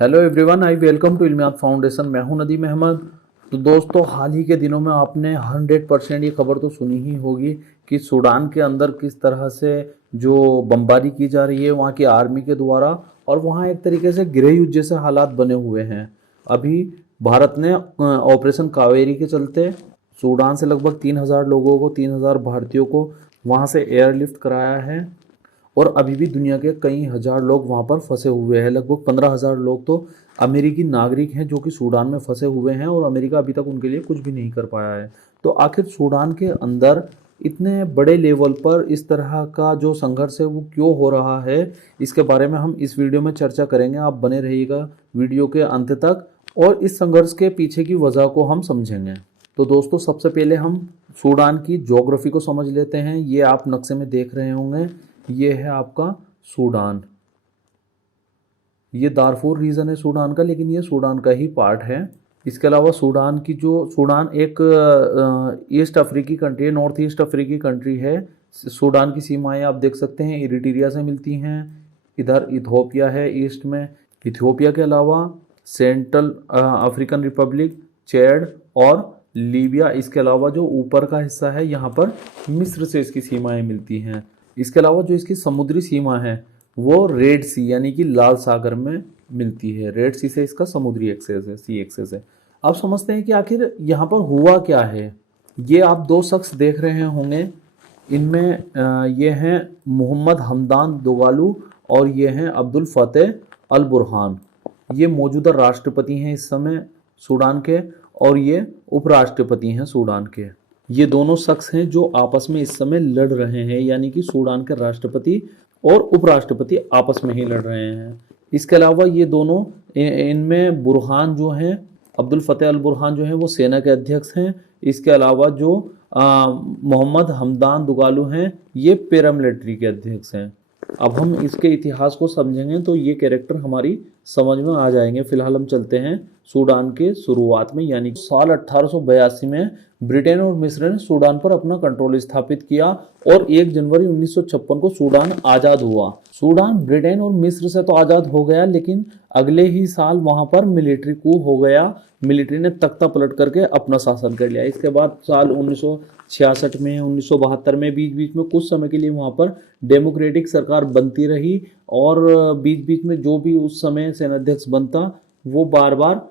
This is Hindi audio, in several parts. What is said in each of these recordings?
Hello everyone, I welcome to Ilmiyat foundation. मैं हूं नदीम अहमद। तो दोस्तों, हाल ही के दिनों में आपने 100% ये खबर तो सुनी ही होगी कि सूडान के अंदर किस तरह से जो बमबारी की जा रही है वहाँ की आर्मी के द्वारा, और वहाँ एक तरीके से गृह युद्ध जैसे हालात बने हुए हैं। अभी भारत ने ऑपरेशन कावेरी के चलते सूडान से लगभग 3,000 लोगों को, 3,000 भारतीयों को वहाँ से एयरलिफ्ट कराया है। और अभी भी दुनिया के कई हजार लोग वहाँ पर फंसे हुए हैं। लगभग 15,000 लोग तो अमेरिकी नागरिक हैं जो कि सूडान में फंसे हुए हैं, और अमेरिका अभी तक उनके लिए कुछ भी नहीं कर पाया है। तो आखिर सूडान के अंदर इतने बड़े लेवल पर इस तरह का जो संघर्ष है वो क्यों हो रहा है, इसके बारे में हम इस वीडियो में चर्चा करेंगे। आप बने रहिएगा वीडियो के अंत तक और इस संघर्ष के पीछे की वजह को हम समझेंगे। तो दोस्तों, सबसे पहले हम सूडान की ज्योग्राफी को समझ लेते हैं। ये आप नक्शे में देख रहे होंगे, ये है आपका सूडान। ये दारफूर रीजन है सूडान का, लेकिन ये सूडान का ही पार्ट है। इसके अलावा सूडान एक ईस्ट अफ्रीकी कंट्री है, नॉर्थ ईस्ट अफ्रीकी कंट्री है। सूडान की सीमाएं आप देख सकते हैं, इरिट्रिया से मिलती हैं। इधर इथियोपिया है ईस्ट में। इथियोपिया के अलावा सेंट्रल अफ्रीकन रिपब्लिक, चैड और लीबिया। इसके अलावा जो ऊपर का हिस्सा है यहाँ पर मिस्र से इसकी सीमाएं मिलती हैं। इसके अलावा जो इसकी समुद्री सीमा है वो रेड सी यानी कि लाल सागर में मिलती है। रेड सी से इसका समुद्री एक्सेस है, सी एक्सेस है। अब समझते हैं कि आखिर यहाँ पर हुआ क्या है। ये आप दो शख्स देख रहे होंगे, इनमें ये हैं मोहम्मद हमदान दोगालू और ये हैं अब्दुल फतेह अल बुरहान। ये मौजूदा राष्ट्रपति हैं इस समय सूडान के, और ये उपराष्ट्रपति हैं सूडान के। ये दोनों शख्स हैं जो आपस में इस समय लड़ रहे हैं, यानी कि सूडान के राष्ट्रपति और उपराष्ट्रपति आपस में ही लड़ रहे हैं। इसके अलावा ये दोनों, इनमें बुरहान जो हैं, अब्दुल फतेह अल बुरहान जो हैं वो सेना के अध्यक्ष हैं। इसके अलावा जो मोहम्मद हमदान दुगालू हैं ये पैरामिलिट्री के अध्यक्ष हैं। अब हम इसके इतिहास को समझेंगे तो ये कैरेक्टर हमारी समझ में आ जाएंगे। फिलहाल हम चलते हैं सूडान के शुरुआत में, यानी साल 1882 में ब्रिटेन और मिस्र ने सूडान पर अपना कंट्रोल स्थापित किया और 1 जनवरी 1956 को सूडान आज़ाद हुआ। सूडान ब्रिटेन और मिस्र से तो आज़ाद हो गया, लेकिन अगले ही साल वहां पर मिलिट्री कू हो गया। मिलिट्री ने तख्ता पलट करके अपना शासन कर लिया। इसके बाद साल 1966 में, 1972 में बीच बीच में कुछ समय के लिए वहां पर डेमोक्रेटिक सरकार बनती रही, और बीच बीच में जो भी उस समय सेनाध्यक्ष बनता वो बार बार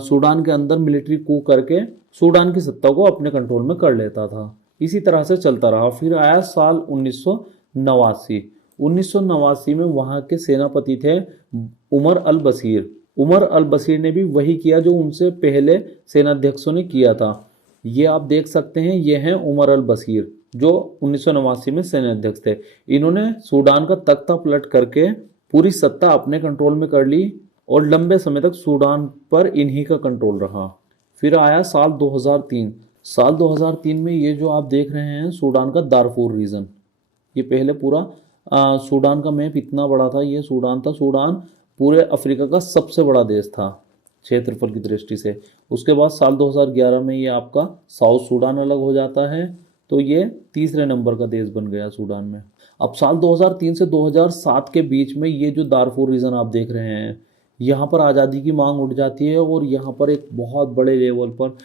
सूडान के अंदर मिलिट्री कू करके सूडान की सत्ता को अपने कंट्रोल में कर लेता था। इसी तरह से चलता रहा। फिर आया साल 1989। 1989 में वहाँ के सेनापति थे उमर अल बशीर। उमर अल बशीर ने भी वही किया जो उनसे पहले सेनाध्यक्षों ने किया था। ये आप देख सकते हैं, ये हैं उमर अल बशीर जो 1989 में सेनाध्यक्ष थे। इन्होंने सूडान का तख्ता पलट करके पूरी सत्ता अपने कंट्रोल में कर ली, और लंबे समय तक सूडान पर इन्हीं का कंट्रोल रहा। फिर आया साल 2003। साल 2003 में ये जो आप देख रहे हैं सूडान का दारफूर रीजन, ये पहले पूरा सूडान का मैप इतना बड़ा था, ये सूडान था। सूडान पूरे अफ्रीका का सबसे बड़ा देश था क्षेत्रफल की दृष्टि से। उसके बाद साल 2011 में ये आपका साउथ सूडान अलग हो जाता है, तो ये तीसरे नंबर का देश बन गया सूडान में। अब साल 2003 से 2007 के बीच में ये जो दारफूर रीजन आप देख रहे हैं, यहाँ पर आज़ादी की मांग उठ जाती है, और यहाँ पर एक बहुत बड़े लेवल पर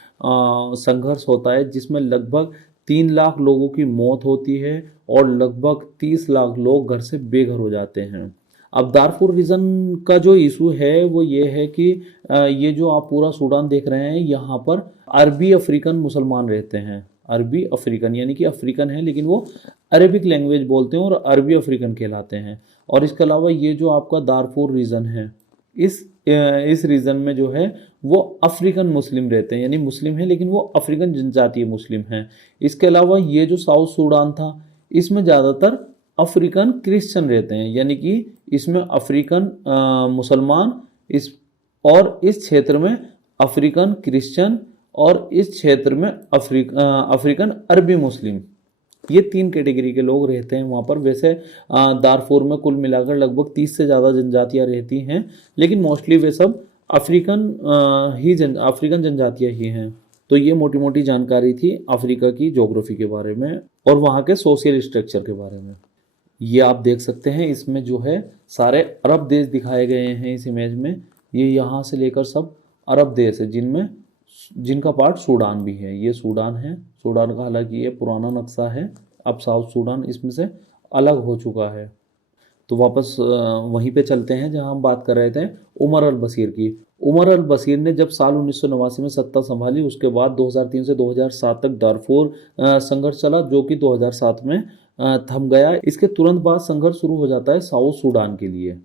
संघर्ष होता है जिसमें लगभग 3 लाख लोगों की मौत होती है और लगभग 30 लाख लोग घर से बेघर हो जाते हैं। अब दारफूर रीजन का जो इशू है वो ये है कि ये जो आप पूरा सूडान देख रहे हैं, यहाँ पर अरबी अफ्रीकन मुसलमान रहते हैं। अरबी अफ्रीकन यानी कि अफ्रीकन है लेकिन वो अरेबिक लैंग्वेज बोलते हैं और अरबी अफ्रीकन कहलाते हैं। और इसके अलावा ये जो आपका दारफूर रीजन है, इस रीजन में जो है वो अफ्रीकन मुस्लिम रहते हैं, यानी मुस्लिम है लेकिन वो अफ्रीकन जनजातीय मुस्लिम हैं। इसके अलावा ये जो साउथ सूडान था, इसमें ज़्यादातर अफ्रीकन क्रिश्चियन रहते हैं, यानी कि इसमें अफ्रीकन मुसलमान, इस क्षेत्र में अफ्रीकन क्रिश्चियन, और इस क्षेत्र में अफ्रीकन अरबी मुस्लिम, ये 3 कैटेगरी के लोग रहते हैं वहाँ पर। वैसे दारफूर में कुल मिलाकर लगभग 30 से ज़्यादा जनजातियाँ रहती हैं, लेकिन मोस्टली वे सब अफ्रीकन जनजातियाँ ही हैं। तो ये मोटी मोटी जानकारी थी अफ्रीका की ज्योग्राफी के बारे में और वहाँ के सोशल स्ट्रक्चर के बारे में। ये आप देख सकते हैं, इसमें जो है सारे अरब देश दिखाए गए हैं इस इमेज में। ये यहाँ से लेकर सब अरब देश है, जिनका पार्ट सूडान भी है। ये सूडान है, सूडान का हालांकि ये पुराना नक्शा है, अब साउथ सूडान इसमें से अलग हो चुका है। तो वापस वहीं पे चलते हैं जहां हम बात कर रहे थे उमर अल बशीर की। उमर अल बशीर ने जब साल 1989 में सत्ता संभाली, उसके बाद 2003 से 2007 तक दारफुर संघर्ष चला, जो कि 2007 में थम गया। इसके तुरंत बाद संघर्ष शुरू हो जाता है साउथ सूडान के लिए।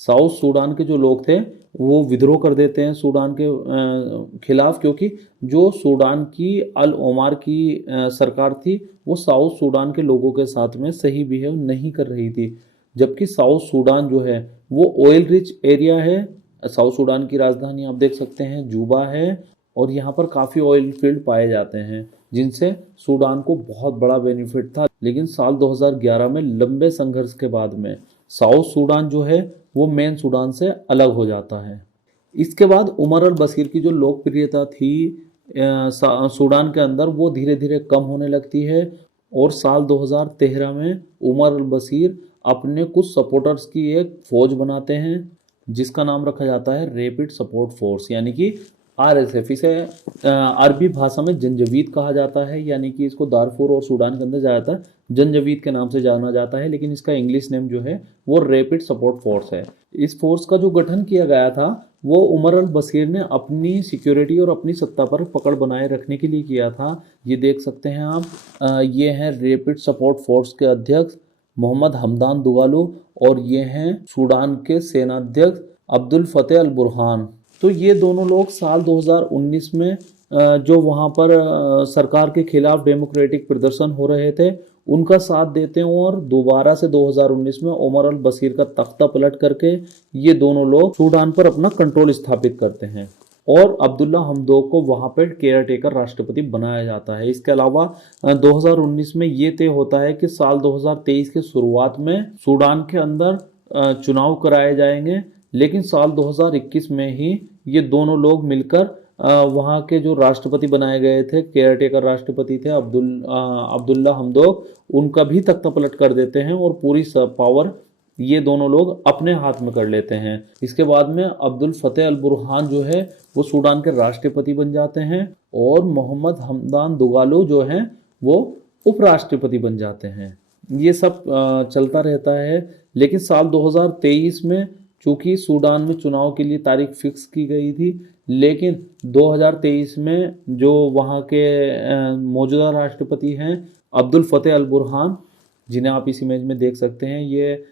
साउथ सूडान के जो लोग थे वो विद्रोह कर देते हैं सूडान के खिलाफ, क्योंकि जो सूडान की अल ओमार की सरकार थी वो साउथ सूडान के लोगों के साथ में सही बिहेव नहीं कर रही थी। जबकि साउथ सूडान जो है वो ऑयल रिच एरिया है। साउथ सूडान की राजधानी आप देख सकते हैं जूबा है, और यहाँ पर काफ़ी ऑयल फील्ड पाए जाते हैं, जिनसे सूडान को बहुत बड़ा बेनिफिट था। लेकिन साल 2011 में लंबे संघर्ष के बाद में साउथ सूडान जो है वो मेन सूडान से अलग हो जाता है। इसके बाद उमर अल बशीर की जो लोकप्रियता थी सूडान के अंदर, वो धीरे धीरे कम होने लगती है, और साल 2013 में उमर अल बशीर अपने कुछ सपोर्टर्स की एक फौज बनाते हैं, जिसका नाम रखा जाता है रैपिड सपोर्ट फोर्स, यानी कि RSF। इसे अरबी भाषा में जंजवीद कहा जाता है, यानी कि इसको दारफुर और सूडान के अंदर ज़्यादातर जंजवीद के नाम से जाना जाता है, लेकिन इसका इंग्लिश नेम जो है वो रैपिड सपोर्ट फोर्स है। इस फोर्स का जो गठन किया गया था वो उमर अल बशीर ने अपनी सिक्योरिटी और अपनी सत्ता पर पकड़ बनाए रखने के लिए किया था। ये देख सकते हैं आप, ये हैं रैपिड सपोर्ट फोर्स के अध्यक्ष मोहम्मद हमदान दुगालो, और ये हैं सूडान के सेनाध्यक्ष अब्दुल फतेह अल बुरहान। तो ये दोनों लोग साल 2019 में जो वहाँ पर सरकार के खिलाफ डेमोक्रेटिक प्रदर्शन हो रहे थे उनका साथ देते हैं, और दोबारा से 2019 में उमर अल बशीर का तख्ता पलट करके ये दोनों लोग सूडान पर अपना कंट्रोल स्थापित करते हैं, और अब्दुल्ला हमदोक को वहाँ पर केयर टेकर राष्ट्रपति बनाया जाता है। इसके अलावा 2019 में ये तय होता है कि साल 2023 के शुरुआत में सूडान के अंदर चुनाव कराए जाएंगे, लेकिन साल 2021 में ही ये दोनों लोग मिलकर वहाँ के जो राष्ट्रपति बनाए गए थे, केयर टेकर राष्ट्रपति थे अब्दुल्ला हमदोक, उनका भी तख्ता पलट कर देते हैं, और पूरी पावर ये दोनों लोग अपने हाथ में कर लेते हैं। इसके बाद में अब्दुल फतेह अल बुरहान जो है वो सूडान के राष्ट्रपति बन जाते हैं, और मोहम्मद हमदान दुगालो जो हैं वो उपराष्ट्रपति बन जाते हैं। ये सब चलता रहता है। लेकिन साल 2023 में चूंकि सूडान में चुनाव के लिए तारीख फिक्स की गई थी, लेकिन 2023 में जो वहाँ के मौजूदा राष्ट्रपति हैं अब्दुल फतेह अल बुरहान, जिन्हें आप इस इमेज में देख सकते हैं, ये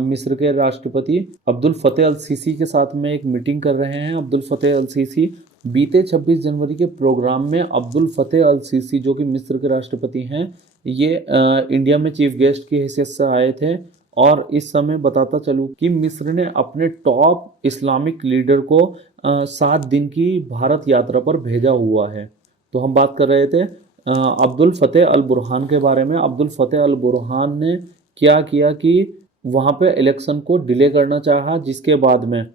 मिस्र के राष्ट्रपति अब्दुल फतेह अल सीसी के साथ में एक मीटिंग कर रहे हैं। अब्दुल फतेह अल सीसी बीते 26 जनवरी के प्रोग्राम में अब्दुल फतेह अल सीसी जो कि मिस्र के राष्ट्रपति हैं, ये इंडिया में चीफ गेस्ट की हैसियत से आए थे। और इस समय बताता चलूँ कि मिस्र ने अपने टॉप इस्लामिक लीडर को 7 दिन की भारत यात्रा पर भेजा हुआ है। तो हम बात कर रहे थे अब्दुल फतेह अल बुरहान के बारे में। अब्दुल फतेह अल बुरहान ने क्या किया कि वहाँ पे इलेक्शन को डिले करना चाहा, जिसके बाद में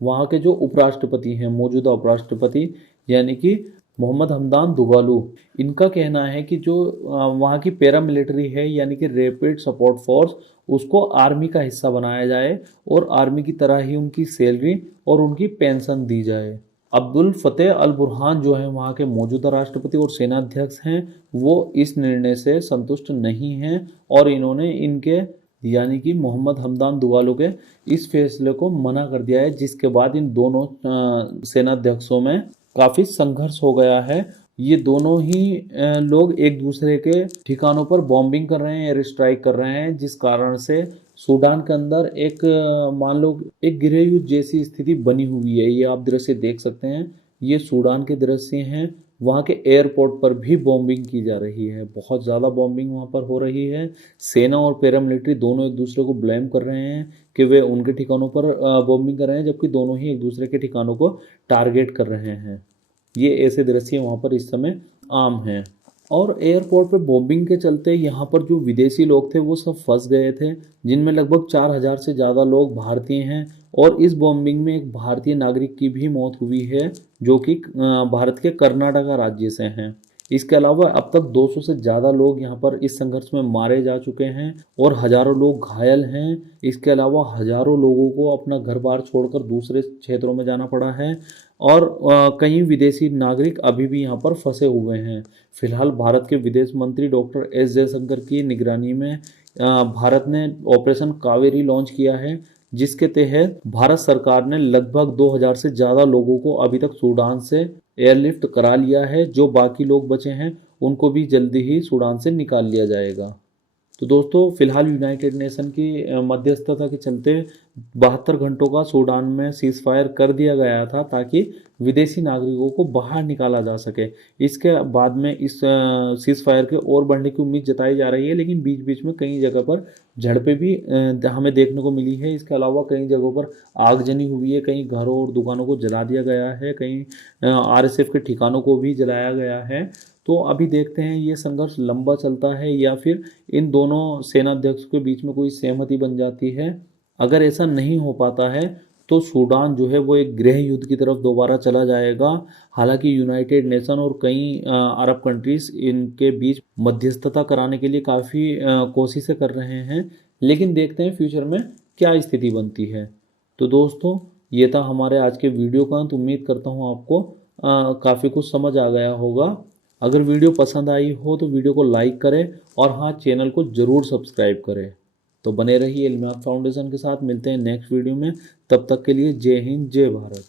वहाँ के जो उपराष्ट्रपति हैं, मौजूदा उपराष्ट्रपति यानी कि मोहम्मद हमदान दुगालू, इनका कहना है कि जो वहाँ की पैरामिलिट्री है यानी कि रैपिड सपोर्ट फोर्स, उसको आर्मी का हिस्सा बनाया जाए और आर्मी की तरह ही उनकी सैलरी और उनकी पेंशन दी जाए। अब्दुल फतेह अल बुरहान जो है वहाँ के मौजूदा राष्ट्रपति और सेनाध्यक्ष हैं, वो इस निर्णय से संतुष्ट नहीं हैं और इन्होंने इनके यानी कि मोहम्मद हमदान दुगालो के इस फैसले को मना कर दिया है, जिसके बाद इन दोनों सेनाध्यक्षों में काफ़ी संघर्ष हो गया है। ये दोनों ही लोग एक दूसरे के ठिकानों पर बॉम्बिंग कर रहे हैं, एयर स्ट्राइक कर रहे हैं, जिस कारण से सूडान के अंदर एक मान लो एक गृह युद्ध जैसी स्थिति बनी हुई है। ये आप दृश्य देख सकते हैं, ये सूडान के दृश्य हैं। वहाँ के एयरपोर्ट पर भी बॉम्बिंग की जा रही है, बहुत ज़्यादा बॉम्बिंग वहाँ पर हो रही है। सेना और पैरामिलिट्री दोनों एक दूसरे को ब्लेम कर रहे हैं कि वे उनके ठिकानों पर बॉम्बिंग कर रहे हैं, जबकि दोनों ही एक दूसरे के ठिकानों को टारगेट कर रहे हैं। ये ऐसे दृश्य वहाँ पर इस समय आम हैं। और एयरपोर्ट पे बॉम्बिंग के चलते यहाँ पर जो विदेशी लोग थे वो सब फंस गए थे, जिनमें लगभग 4000 से ज़्यादा लोग भारतीय हैं। और इस बॉम्बिंग में एक भारतीय नागरिक की भी मौत हुई है, जो कि भारत के कर्नाटका राज्य से हैं। इसके अलावा अब तक 200 से ज़्यादा लोग यहाँ पर इस संघर्ष में मारे जा चुके हैं और हजारों लोग घायल हैं। इसके अलावा हजारों लोगों को अपना घर बार छोड़कर दूसरे क्षेत्रों में जाना पड़ा है और कई विदेशी नागरिक अभी भी यहाँ पर फंसे हुए हैं। फिलहाल भारत के विदेश मंत्री डॉक्टर एस जयशंकर की निगरानी में भारत ने ऑपरेशन कावेरी लॉन्च किया है, जिसके तहत भारत सरकार ने लगभग 2000 से ज़्यादा लोगों को अभी तक सूडान से एयरलिफ्ट करा लिया है। जो बाकी लोग बचे हैं उनको भी जल्दी ही सूडान से निकाल लिया जाएगा। तो दोस्तों फिलहाल यूनाइटेड नेशन की मध्यस्थता के चलते 72 घंटों का सूडान में सीज फायर कर दिया गया था ताकि विदेशी नागरिकों को बाहर निकाला जा सके। इसके बाद में इस सीज फायर के और बढ़ने की उम्मीद जताई जा रही है, लेकिन बीच बीच में कई जगह पर झड़पें भी हमें देखने को मिली है। इसके अलावा कई जगहों पर आगजनी हुई है, कई घरों और दुकानों को जला दिया गया है, कई आरएसएफ के ठिकानों को भी जलाया गया है। तो अभी देखते हैं ये संघर्ष लंबा चलता है या फिर इन दोनों सेनाध्यक्षों के बीच में कोई सहमति बन जाती है। अगर ऐसा नहीं हो पाता है तो सूडान जो है वो एक गृह युद्ध की तरफ दोबारा चला जाएगा। हालांकि यूनाइटेड नेशन और कई अरब कंट्रीज इनके बीच मध्यस्थता कराने के लिए काफ़ी कोशिशें कर रहे हैं, लेकिन देखते हैं फ्यूचर में क्या स्थिति बनती है। तो दोस्तों ये था हमारे आज के वीडियो का अंत। उम्मीद करता हूँ आपको काफ़ी कुछ समझ आ गया होगा। अगर वीडियो पसंद आई हो तो वीडियो को लाइक करें और हाँ, चैनल को ज़रूर सब्सक्राइब करें। तो बने रहिए इल्मियात फाउंडेशन के साथ। मिलते हैं नेक्स्ट वीडियो में, तब तक के लिए जय हिंद जय भारत।